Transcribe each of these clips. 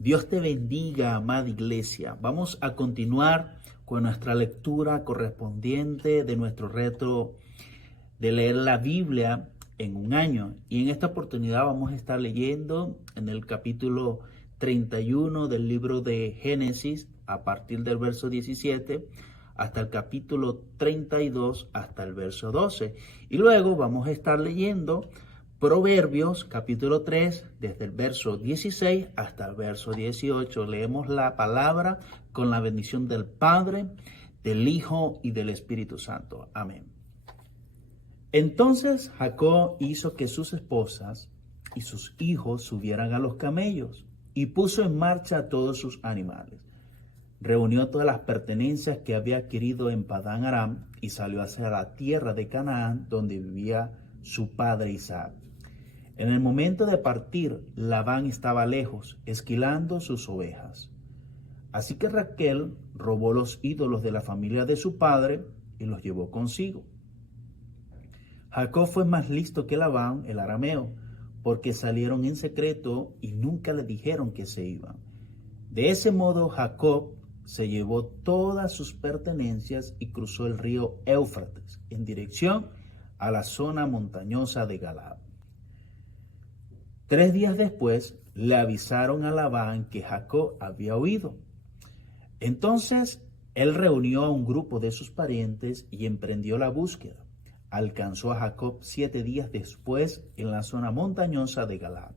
Dios te bendiga, amada iglesia. Vamos a continuar con nuestra lectura correspondiente de nuestro reto de leer la Biblia en un año. Y en esta oportunidad vamos a estar leyendo en el capítulo 31 del libro de Génesis, a partir del verso 17 hasta el capítulo 32 hasta el verso 12. Y luego vamos a estar leyendo Proverbios capítulo 3, desde el verso 16 hasta el verso 18. Leemos la palabra con la bendición del Padre, del Hijo y del Espíritu Santo. Amén. Entonces Jacob hizo que sus esposas y sus hijos subieran a los camellos y puso en marcha todos sus animales. Reunió todas las pertenencias que había adquirido en Padán Aram y salió hacia la tierra de Canaán, donde vivía su padre Isaac. En el momento de partir, Labán estaba lejos, esquilando sus ovejas. Así que Raquel robó los ídolos de la familia de su padre y los llevó consigo. Jacob fue más listo que Labán, el arameo, porque salieron en secreto y nunca le dijeron que se iban. De ese modo, Jacob se llevó todas sus pertenencias y cruzó el río Éufrates en dirección a la zona montañosa de Galaad. 3 días después le avisaron a Labán que Jacob había huido. Entonces él reunió a un grupo de sus parientes y emprendió la búsqueda. Alcanzó a Jacob 7 días después en la zona montañosa de Galaad.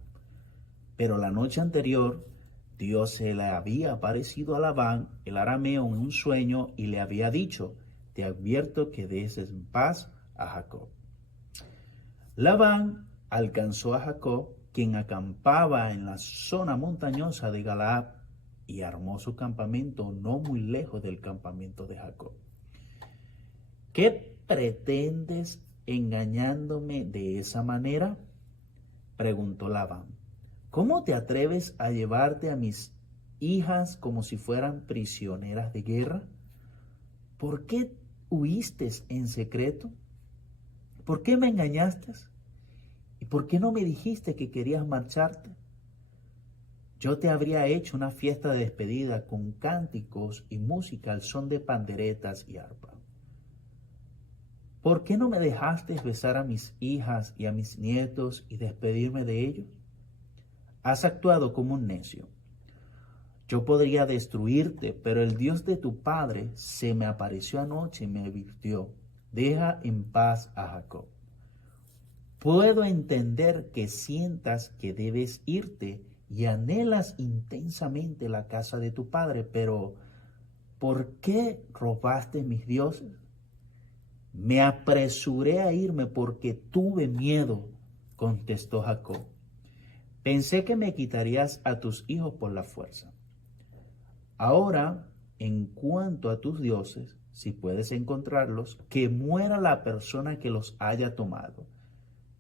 Pero la noche anterior Dios se le había aparecido a Labán, el arameo, en un sueño y le había dicho: te advierto que dejes en paz a Jacob. Labán alcanzó a Jacob, quien acampaba en la zona montañosa de Galaad, y armó su campamento no muy lejos del campamento de Jacob. ¿Qué pretendes engañándome de esa manera?, preguntó Labán. ¿Cómo te atreves a llevarte a mis hijas como si fueran prisioneras de guerra? ¿Por qué huiste en secreto? ¿Por qué me engañaste? ¿Y por qué no me dijiste que querías marcharte? Yo te habría hecho una fiesta de despedida con cánticos y música al son de panderetas y arpa. ¿Por qué no me dejaste besar a mis hijas y a mis nietos y despedirme de ellos? Has actuado como un necio. Yo podría destruirte, pero el Dios de tu padre se me apareció anoche y me advirtió: deja en paz a Jacob. Puedo entender que sientas que debes irte y anhelas intensamente la casa de tu padre, pero ¿por qué robaste mis dioses? Me apresuré a irme porque tuve miedo, contestó Jacob. Pensé que me quitarías a tus hijos por la fuerza. Ahora, en cuanto a tus dioses, si puedes encontrarlos, que muera la persona que los haya tomado.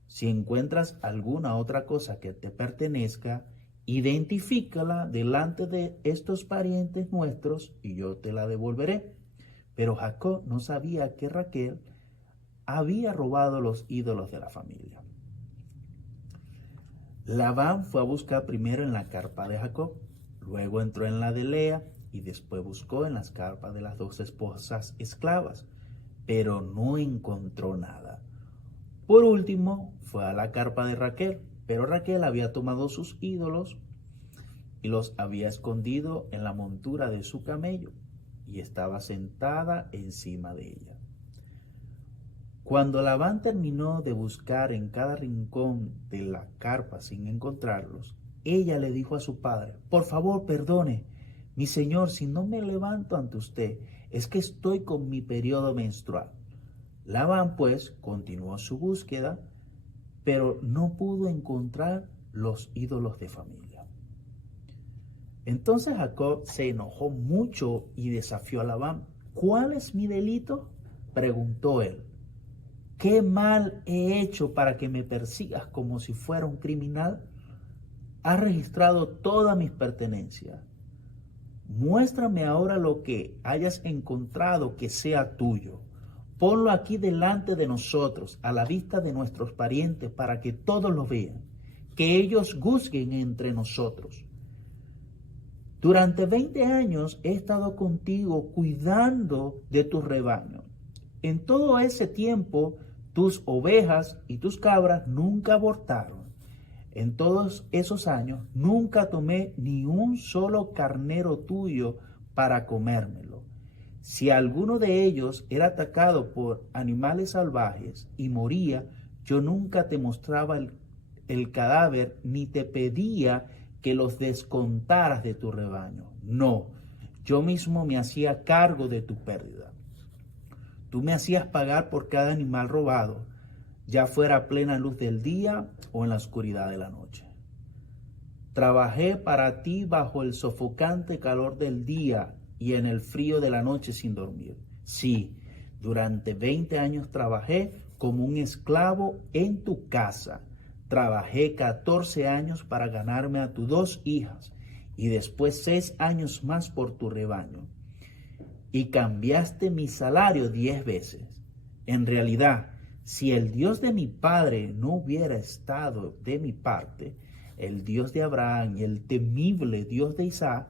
Si encuentras alguna otra cosa que te pertenezca, identifícala delante de estos parientes nuestros y yo te la devolveré. Pero Jacob no sabía que Raquel había robado los ídolos de la familia. Labán fue a buscar primero en la carpa de Jacob, luego entró en la de Lea y después buscó en las carpas de las 2 esposas esclavas, pero no encontró nada. Por último, fue a la carpa de Raquel, pero Raquel había tomado sus ídolos y los había escondido en la montura de su camello y estaba sentada encima de ella. Cuando Labán terminó de buscar en cada rincón de la carpa sin encontrarlos, ella le dijo a su padre: por favor, perdone, mi señor, si no me levanto ante usted, es que estoy con mi periodo menstrual. Labán, pues, continuó su búsqueda, pero no pudo encontrar los ídolos de familia. Entonces Jacob se enojó mucho y desafió a Labán. ¿Cuál es mi delito?, preguntó él. ¿Qué mal he hecho para que me persigas como si fuera un criminal? Has registrado todas mis pertenencias. Muéstrame ahora lo que hayas encontrado que sea tuyo. Ponlo aquí delante de nosotros, a la vista de nuestros parientes, para que todos lo vean, que ellos juzguen entre nosotros. Durante 20 años he estado contigo cuidando de tu rebaño. En todo ese tiempo, tus ovejas y tus cabras nunca abortaron. En todos esos años, nunca tomé ni un solo carnero tuyo para comérmelo. Si alguno de ellos era atacado por animales salvajes y moría, yo nunca te mostraba el cadáver ni te pedía que los descontaras de tu rebaño. No, yo mismo me hacía cargo de tu pérdida. Tú me hacías pagar por cada animal robado, ya fuera a plena luz del día o en la oscuridad de la noche. Trabajé para ti bajo el sofocante calor del día y en el frío de la noche sin dormir. Sí, durante 20 años trabajé como un esclavo en tu casa. Trabajé 14 años para ganarme a tus 2 hijas y después 6 años más por tu rebaño. Y cambiaste mi salario 10 veces. En realidad, si el Dios de mi padre no hubiera estado de mi parte, el Dios de Abraham y el temible Dios de Isaac,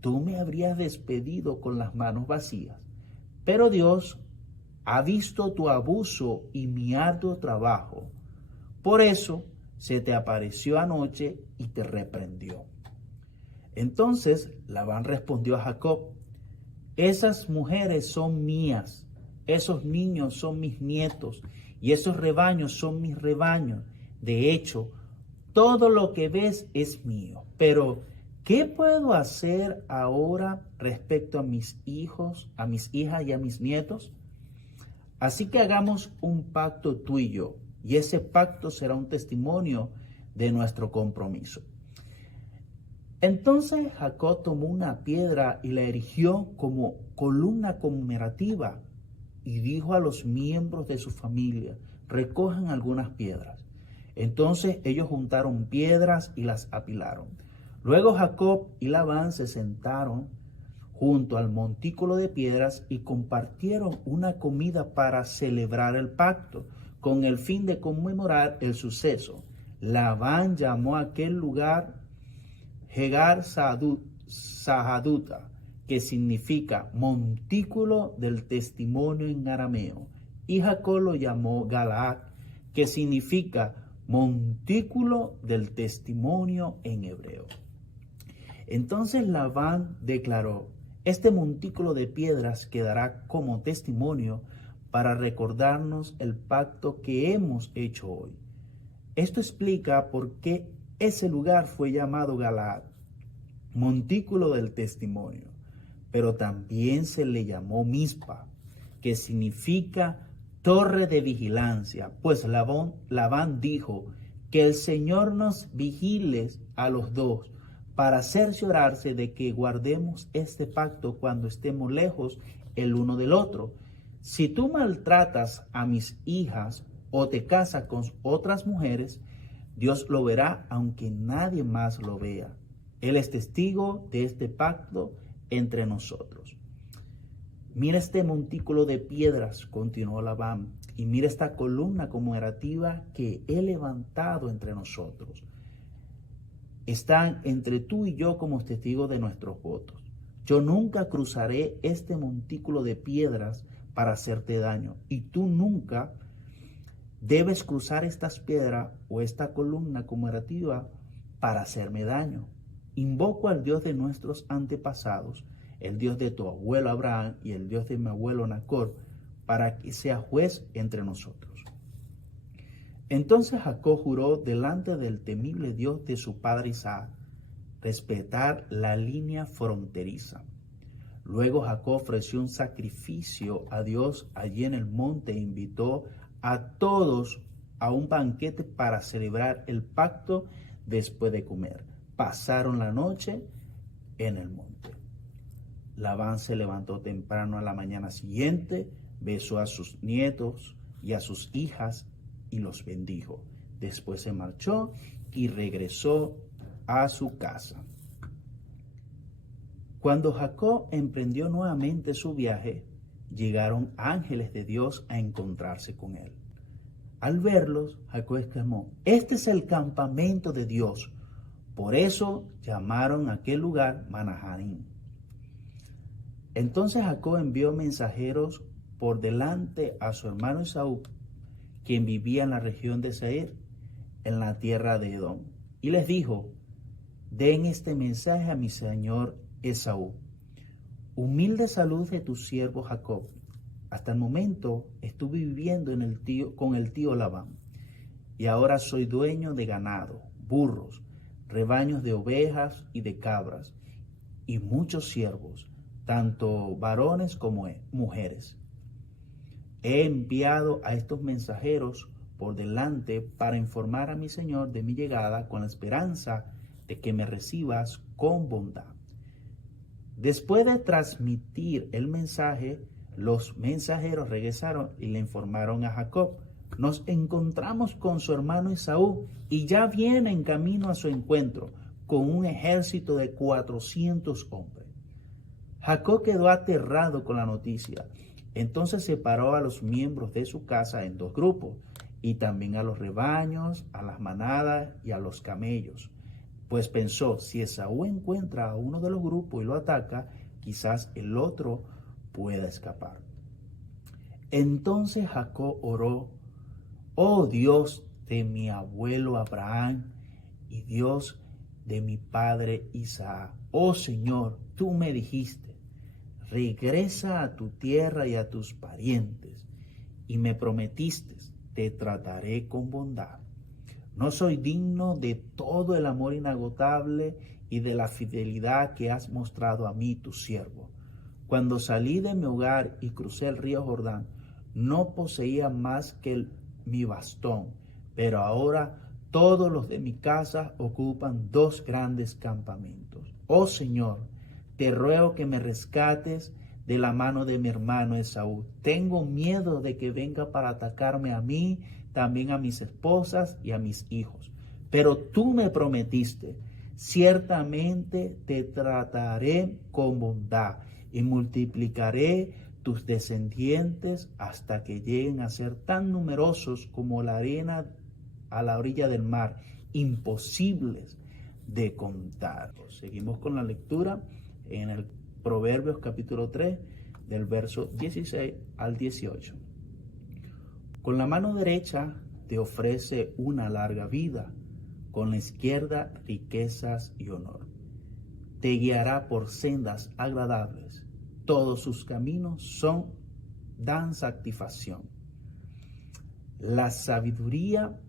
tú me habrías despedido con las manos vacías. Pero Dios ha visto tu abuso y mi arduo trabajo. Por eso se te apareció anoche y te reprendió. Entonces Labán respondió a Jacob: esas mujeres son mías, esos niños son mis nietos y esos rebaños son mis rebaños. De hecho, todo lo que ves es mío. Pero, ¿qué puedo hacer ahora respecto a mis hijos, a mis hijas y a mis nietos? Así que hagamos un pacto tú y yo, y ese pacto será un testimonio de nuestro compromiso. Entonces Jacob tomó una piedra y la erigió como columna conmemorativa y dijo a los miembros de su familia: recojan algunas piedras. Entonces ellos juntaron piedras y las apilaron. Luego Jacob y Labán se sentaron junto al montículo de piedras y compartieron una comida para celebrar el pacto, con el fin de conmemorar el suceso. Labán llamó a aquel lugar Jegar Sahaduta, que significa montículo del testimonio en arameo, y Jacob lo llamó Galaad, que significa montículo del testimonio en hebreo. Entonces Labán declaró: este montículo de piedras quedará como testimonio para recordarnos el pacto que hemos hecho hoy. Esto explica por qué ese lugar fue llamado Galaad, montículo del testimonio, pero también se le llamó Mizpa, que significa torre de vigilancia, pues Labán dijo: que el Señor nos vigile a los dos, para cerciorarse de que guardemos este pacto cuando estemos lejos el uno del otro. Si tú maltratas a mis hijas o te casas con otras mujeres, Dios lo verá aunque nadie más lo vea. Él es testigo de este pacto entre nosotros. Mira este montículo de piedras, continuó Labán, y mira esta columna conmemorativa que he levantado entre nosotros. Están entre tú y yo como testigos de nuestros votos. Yo nunca cruzaré este montículo de piedras para hacerte daño, y tú nunca debes cruzar estas piedras o esta columna conmemorativa para hacerme daño. Invoco al Dios de nuestros antepasados, el Dios de tu abuelo Abraham y el Dios de mi abuelo Nacor, para que sea juez entre nosotros. Entonces Jacob juró delante del temible Dios de su padre Isaac respetar la línea fronteriza. Luego Jacob ofreció un sacrificio a Dios allí en el monte e invitó a todos a un banquete para celebrar el pacto después de comer. Pasaron la noche en el monte. Labán se levantó temprano a la mañana siguiente, besó a sus nietos y a sus hijas y los bendijo. Después se marchó y regresó a su casa. Cuando Jacob emprendió nuevamente su viaje, llegaron ángeles de Dios a encontrarse con él. Al verlos, Jacob exclamó: este es el campamento de Dios, Por eso llamaron a aquel lugar Manaharim. Entonces Jacob envió mensajeros por delante a su hermano Esaú, quien vivía en la región de Seir, en la tierra de Edom, y les dijo: den este mensaje a mi señor Esaú. Humilde salud de tu siervo Jacob. Hasta el momento estuve viviendo con el tío Labán, y ahora soy dueño de ganado, burros, rebaños de ovejas y de cabras, y muchos siervos, tanto varones como mujeres. He enviado a estos mensajeros por delante para informar a mi señor de mi llegada, con la esperanza de que me recibas con bondad. Después de transmitir el mensaje, los mensajeros regresaron y le informaron a Jacob: nos encontramos con su hermano Esaú y ya viene en camino a su encuentro con un ejército de 400 hombres. Jacob quedó aterrado con la noticia. Entonces separó a los miembros de su casa en 2 grupos, y también a los rebaños, a las manadas y a los camellos. Pues pensó: si Esaú encuentra a uno de los grupos y lo ataca, quizás el otro pueda escapar. Entonces Jacob oró: oh Dios de mi abuelo Abraham y Dios de mi padre Isaac, oh Señor, tú me dijiste: regresa a tu tierra y a tus parientes, y me prometiste: te trataré con bondad. No soy digno de todo el amor inagotable y de la fidelidad que has mostrado a mí, tu siervo. Cuando salí de mi hogar y crucé el río Jordán, no poseía más que mi bastón, pero ahora todos los de mi casa ocupan 2 grandes campamentos. Oh Señor, te ruego que me rescates de la mano de mi hermano Esaú. Tengo miedo de que venga para atacarme a mí, también a mis esposas y a mis hijos. Pero tú me prometiste: ciertamente te trataré con bondad y multiplicaré tus descendientes hasta que lleguen a ser tan numerosos como la arena a la orilla del mar, imposibles de contar. Seguimos con la lectura en el Proverbios capítulo 3, del verso 16 al 18. Con la mano derecha te ofrece una larga vida, con la izquierda riquezas y honor. Te guiará por sendas agradables, todos sus caminos dan satisfacción. La sabiduría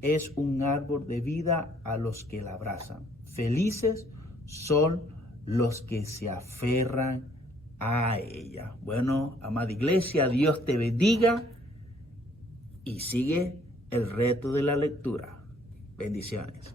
es un árbol de vida a los que la abrazan. Felices son los que se aferran a ella. Bueno, amada iglesia, Dios te bendiga y sigue el reto de la lectura. Bendiciones.